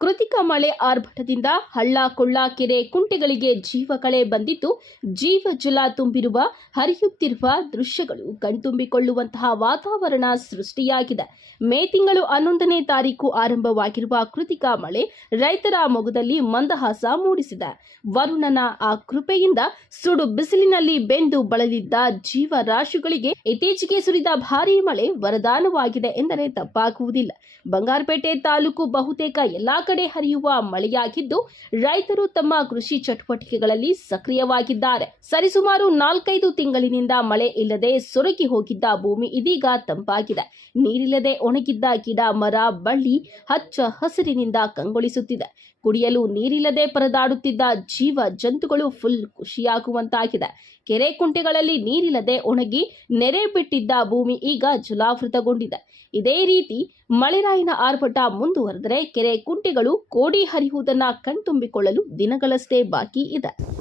ಕೃತಿಕ ಮಳೆ ಆರ್ಭಟದಿಂದ ಹಳ್ಳ, ಕೊಳ್ಳ, ಕೆರೆ ಕುಂಟೆಗಳಿಗೆ ಜೀವಕಳೆ ಬಂದಿದ್ದು ಜೀವ ಜಲ ತುಂಬಿರುವ, ಹರಿಯುತ್ತಿರುವ ದೃಶ್ಯಗಳು ಕಣ್ತುಂಬಿಕೊಳ್ಳುವಂತಹ ವಾತಾವರಣ ಸೃಷ್ಟಿಯಾಗಿದೆ. ಮೇ ತಿಂಗಳು ಹನ್ನೊಂದನೇ ತಾರೀಕು ಆರಂಭವಾಗಿರುವ ಕೃತಿಕ ಮಳೆ ರೈತರ ಮೊಗದಲ್ಲಿ ಮಂದಹಾಸ ಮೂಡಿಸಿದೆ. ವರುಣನ ಆ ಕೃಪೆಯಿಂದ ಸುಡು ಬಿಸಿಲಿನಲ್ಲಿ ಬೆಂದು ಬಳಲಿದ್ದ ಜೀವ ರಾಶಿಗಳಿಗೆ ಇತ್ತೀಚೆಗೆ ಸುರಿದ ಭಾರೀ ಮಳೆ ವರದಾನವಾಗಿದೆ ಎಂದರೆ ತಪ್ಪಾಗುವುದಿಲ್ಲ. ಬಂಗಾರಪೇಟೆ ತಾಲೂಕು ಬಹುತೇಕ ಎಲ್ಲಾ ಕಡೆ ಹರಿಯುವ ಮಳೆಯಾಗಿದ್ದು, ರೈತರು ತಮ್ಮ ಕೃಷಿ ಚಟುವಟಿಕೆಗಳಲ್ಲಿ ಸಕ್ರಿಯವಾಗಿದ್ದಾರೆ. ಸರಿಸುಮಾರು ನಾಲ್ಕೈದು ತಿಂಗಳಿನಿಂದ ಮಳೆ ಇಲ್ಲದೆ ಸೊರಗಿ ಹೋಗಿದ್ದ ಭೂಮಿ ಇದೀಗ ತಂಪಾಗಿದೆ. ನೀರಿಲ್ಲದೆ ಒಣಗಿದ್ದ ಗಿಡ, ಮರ, ಬಳ್ಳಿ ಹಚ್ಚ ಹಸಿರಿನಿಂದ ಕಂಗೊಳಿಸುತ್ತಿದೆ. ಕುಡಿಯಲು ನೀರಿಲ್ಲದೆ ಪರದಾಡುತ್ತಿದ್ದ ಜೀವ ಜಂತುಗಳು ಫುಲ್ ಖುಷಿಯಾಗುವಂತಾಗಿದೆ. ಕೆರೆ ಕುಂಟೆಗಳಲ್ಲಿ ನೀರಿಲ್ಲದೆ ಒಣಗಿ ನೆರೆ ಬಿಟ್ಟಿದ್ದ ಭೂಮಿ ಈಗ ಜಲಾವೃತಗೊಂಡಿದೆ. ಇದೇ ರೀತಿ ಮಳೆರಾಯಿನ ಆರ್ಭಟ ಮುಂದುವರೆದರೆ ಕೆರೆ ಕುಂಟೆಗಳು ಕೋಡಿ ಹರಿಯುವುದನ್ನ ಕಣ್ತುಂಬಿಕೊಳ್ಳಲು ದಿನಗಳಷ್ಟೇ ಬಾಕಿ ಇದೆ.